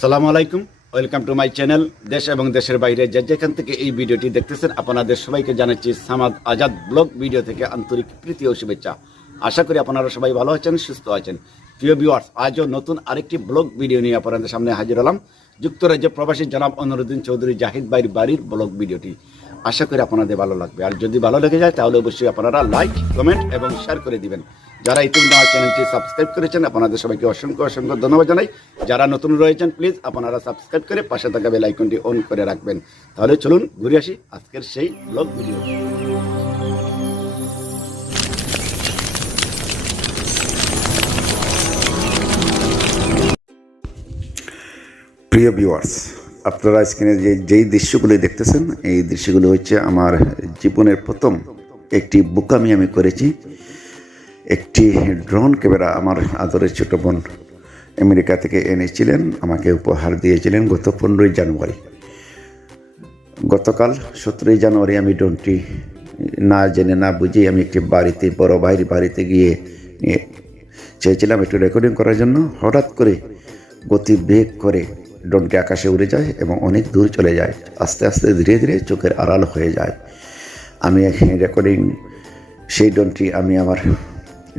সালামু আলাইকুম, welcome to my channel. দেশ এবং দেশের বাইরে যে যেখান থেকে এই ভিডিওটি দেখতেছেন আপনাদের সবাইকে জানাচ্ছি সামাদ আজাদ ব্লগ ভিডিও থেকে আন্তরিক প্রীতি ও শুভেচ্ছা। আশা করি আপনারা সবাই ভালো আছেন, সুস্থ আছেন। প্রিয় ভিউয়ার্স, আজও নতুন আরেকটি ব্লগ ভিডিও নিয়ে আপনাদের সামনে হাজির হলাম। যুক্তরাজ্যে প্রবাসী জনাব অনুরুদ্দিন চৌধুরী জাহিদ ভাইয়ের বাড়ির ব্লগ ভিডিওটি আশা করি আপনাদের ভালো লাগবে। আর যদি ভালো লেগে যায় তাহলে অবশ্যই আপনারা লাইক, কমেন্ট এবং শেয়ার করে দিবেন। যারা ইতিমধ্যে আমার চ্যানেলটি সাবস্ক্রাইব করেছেন আপনাদের সবাইকে অসংখ্য অসংখ্য ধন্যবাদ জানাই। যারা নতুন রয়েছেন প্লিজ আপনারা সাবস্ক্রাইব করে পাশে থাকা বেল আইকনটি অন করে রাখবেন। তাহলে চলুন ঘুরে আসি আজকের সেই ব্লগ ভিডিও। প্রিয় ভিউয়ার্স, আপনারা স্ক্রিনে যেই দৃশ্যগুলি দেখতেছেন এই দৃশ্যগুলো হচ্ছে আমার জীবনের প্রথম একটি বোকামি আমি করেছি। একটি ড্রোন ক্যামেরা আমার আদরের ছোট বোন আমেরিকা থেকে এনেছিলেন, আমাকে উপহার দিয়েছিলেন গত 15ই জানুয়ারি। গতকাল 17ই জানুয়ারি আমি ড্রোনটি না জেনে না বুঝে আমি একটি বাড়িতে, বড় ভাইয়ের বাড়িতে গিয়ে চেয়েছিলাম একটু রেকর্ডিং করার জন্য। হঠাৎ করে গতি বেগ করে ড্রোনটি আকাশে উড়ে যায় এবং অনেক দূর চলে যায়। আস্তে আস্তে ধীরে ধীরে চোখের আড়াল হয়ে যায়। আমি রেকর্ডিং সেই ড্রোনটি আমি আমার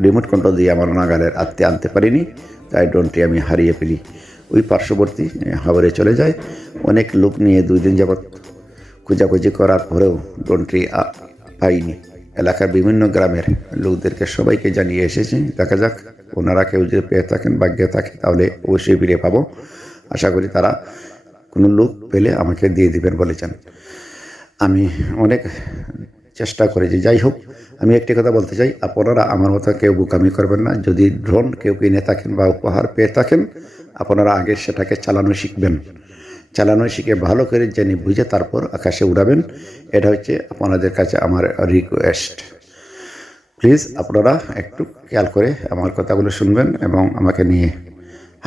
রিমোট কন্ট্রোল দিয়ে আমার নাগালের আনতে পারিনি, তাই ড্রোনটি আমি হারিয়ে ফেলি। ওই পার্শ্ববর্তী হাওরে চলে যায়। অনেক লোক নিয়ে 2 দিন যাবৎ খোঁজাখুঁজি করার পরেও ড্রোনটি পাইনি। এলাকার বিভিন্ন গ্রামের লোকদেরকে সবাইকে জানিয়ে এসেছি। দেখা যাক, ওনারা কেউ যদি পেয়ে থাকেন, ভাগ্যে থাকে, তাহলে অবশ্যই ফিরে পাবো। আশা করি তারা কোনো লোক পেলে আমাকে দিয়ে দিবেন বলেছেন। আমি অনেক চেষ্টা করেছি। যাই হোক, আমি একটি কথা বলতে চাই, আপনারা আমার মতো কেউ বোকামি করবেন না। যদি ড্রোন কেউ কিনে থাকেন বা উপহার পেয়ে থাকেন, আপনারা আগে সেটাকে চালানো শিখবেন। চালানো শিখে ভালো করে জেনে বুঝে তারপর আকাশে উড়াবেন। এটা হচ্ছে আপনাদের কাছে আমার রিকোয়েস্ট। প্লিজ আপনারা একটু খেয়াল করে আমার কথাগুলো শুনবেন এবং আমাকে নিয়ে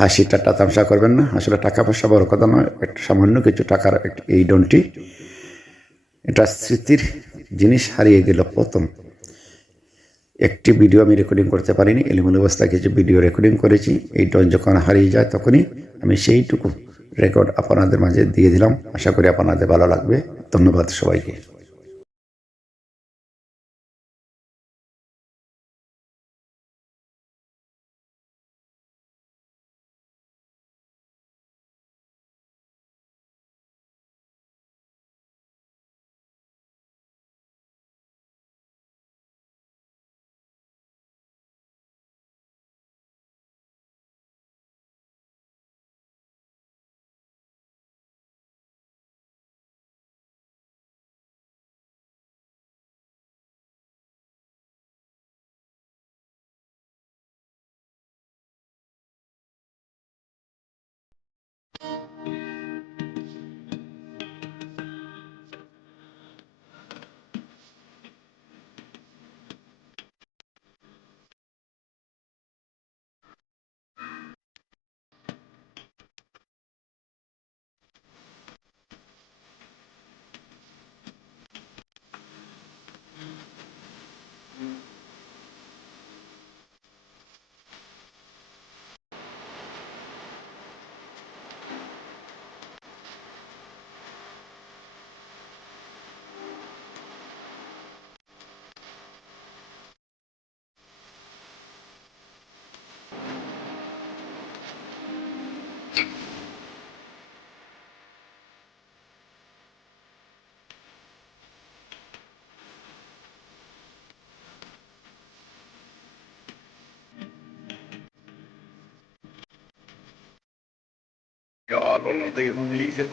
হাসি ঠাট্টা তামাশা করবেন না। আসলে টাকা পয়সা বড় কথা নয়, একটু সামান্য কিছু টাকার এই ড্রোনটি, এটা স্মৃতির জিনিস হারিয়ে গেল। প্রথম একটি ভিডিও আমি রেকর্ডিং করতে পারিনি, এলোমেলো অবস্থায় কিছু ভিডিও রেকর্ডিং করেছি। এই ড্রোন যখন হারিয়ে যায় তখনই আমি সেইটুকু রেকর্ড আপনাদের মাঝে দিয়ে দিলাম। আশা করি আপনাদের ভালো লাগবে। ধন্যবাদ সবাইকে। Ja, non lo devo dire,